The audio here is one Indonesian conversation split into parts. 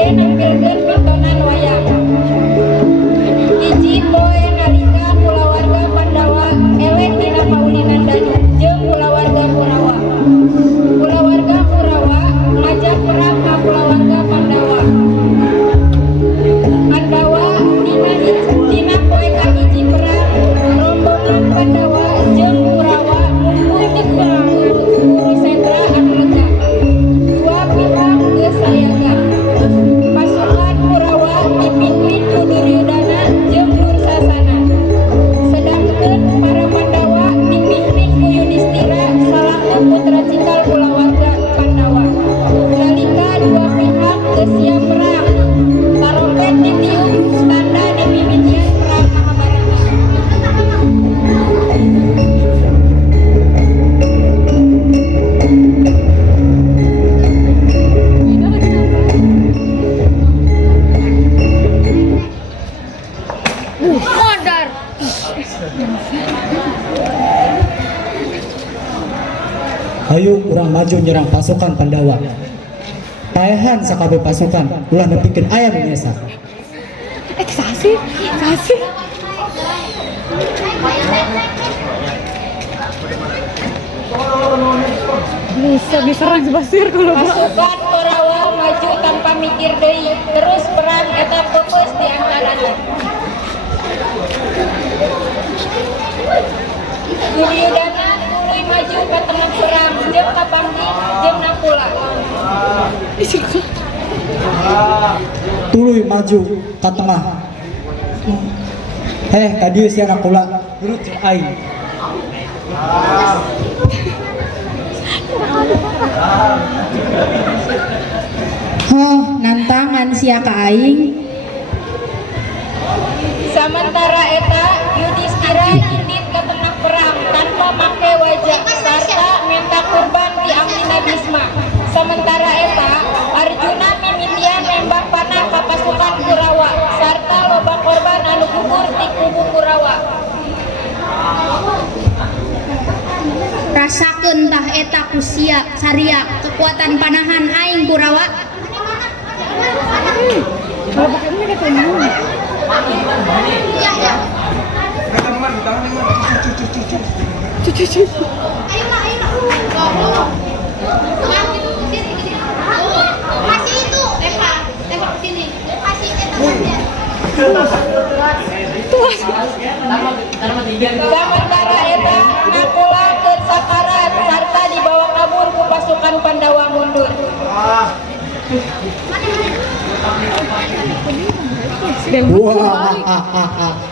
bade nampilkeun pintonan wayang. Hiji poe nalika kulawarga Pandawa elek dina paulinan Danu jeung kulawarga Kurawa. Kulawarga Kurawa ngajak perang ka kulawarga Pandawa. Pandawa dina poe kahiji perang rombongan Pandawa jeung Kurawa ngumpul di Kurusetra anu lega. Dua pihak geus sayaga. Pasukan Kurawa dipimpin ku Duryudana jeung Dursasana. Sedangkeun para Pandawa dipimpin ku Yudhistira salaku putra cikal kulawarga Pandawa. Nalika dua pihak geus siap perang, tarompet ditiup tanda dimimitian perang Mahabharata. Modar. Hayu urang maju nyerang pasukan Pandawa. Paehan sakabeh pasukan ulah nepikeun aya nu nyesa. Sasi. Bisa diserang sebasir kalau Pasukan Kurawa maju tanpa mikir deui, terus perang eta peupeus di antarana. Duryudana tuluy maju ka tengah perang jeung Kapanggi jeung Nakula. Tuluy maju ka tengah. Ka dieu sia Nakula nurut jeung aing. Nantangan sia ka aing. Sementara eta Yudhistira indit ke tengah perang tanpa make wajah sarta minta kurban di Amina Bisma. Sementara eta Arjuna mimitian nembak panah ka pasukan Kurawa sarta loba korban anu gugur di kubu Kurawa. Rasakeun tah eta ku sia sariak kekuatan panahan aing Kurawa. kalau pakai ini kayak temen. Cucu. Kasih itu, tembak sini. Kasih Sementara eta Nakula keur sakarat sarta dibawa kabur ku pasukan Pandawa mundur. Wah,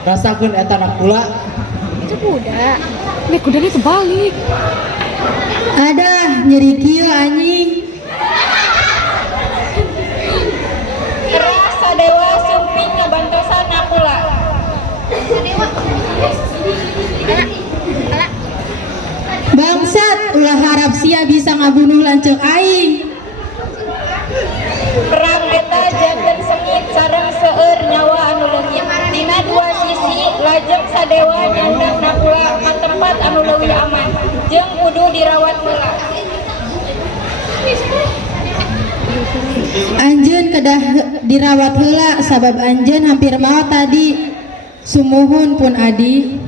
rasakeun eta Nakula. Itu kuda. Nih kudanya kebalik. Adah nyeri kieu anjing. Keras Sadewa sumping ngabantosan Nakula. Bangsat ulah harap sia bisa ngabunuh lanceuk aing. Perang eta janten sengit sareng seueur nyawa anu leungit. Dina dua sisi lajeng Sadewa nyandang Nakula ka tempat anu leuwih aman jeung kudu dirawat heula. Anjeun kedah dirawat heula sabab anjeun hampir maot tadi. Sumuhun pun adi.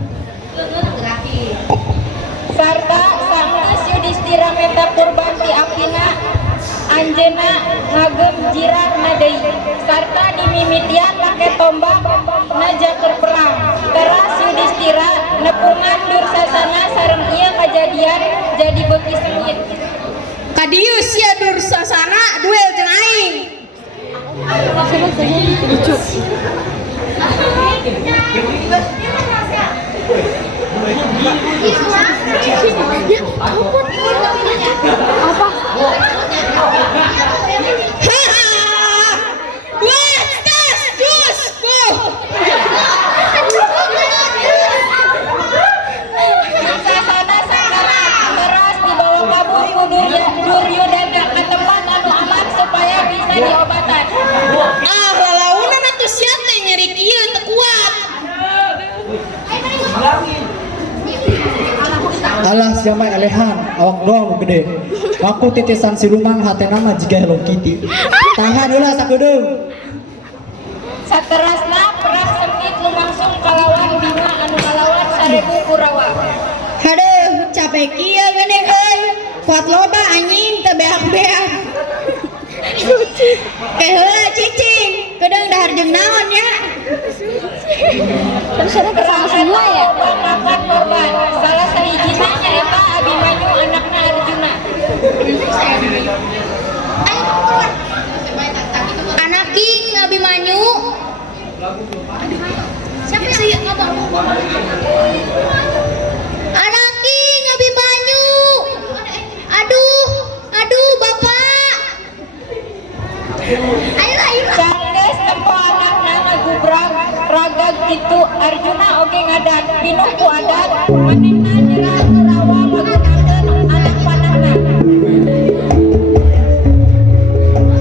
Sarta sanggeus Yudhistira minta kurban di Apina, anjeunna ngagem jirahna deui sarta dimimitian make tombak najaker perang. Teras Yudhistira nepungan Dursasana sareng ieu kajadian jadi beuki sengit. Kadieu sia Dursasana duel jeung aing. Lucu. Apa? Dursasana sanggaran teras dibawa kabur ku Duryudana ke tempat anu aman supaya bisa diobatan. Lalaunan atuh sia teh nyeri kieu teu kuat. Alah siapa elehan awak doang nu gede. Aku titisan siluman hatena mah jiga Hello Kitty. Tahan ulah sakudung. Saterasna perang sengit lumangsung kalawan Bima anu ngalawan 1000 Kurawa. Haduh, capek kieu geuning euy. Kuat loba anjing teu beak-beak. Heula cicing, kedeung dahar jeung naon ya? Terus ada kesama semua ya? Makan korban. Salah sahijina nyaeta Abimanyu anakna Arjuna. Anak king Abimanyu. Siapa yang ngomong? Anak king Abimanyu. Aduh bapak. Ayo. Sanggeus tempo anakna ngagubrak ragag kitu Arjuna oge ngadat pinuh ku adat manehna nyerang Kurawa magunakeun anak panahna.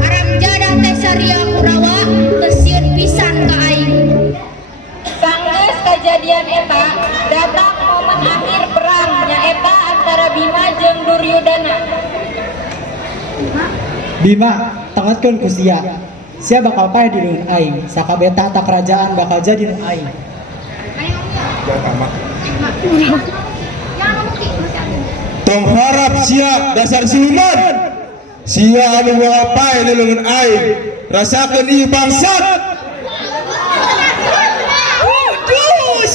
Aramjada teh saria Kurawa kesieun pisan ka aing. Sanggeus kajadian eta datang momen akhir perang nyaeta antara Bima jeung Duryudana. Bima tangatkeun ku sia. Sia bakal paeh di leun aing. Sakabeh tahta kerajaan bakal jadi nu aing. Tong harap sia dasar siluman. Sia anu moal paeh di leungeun aing. Rasakeun ieu bangsat. Kudus.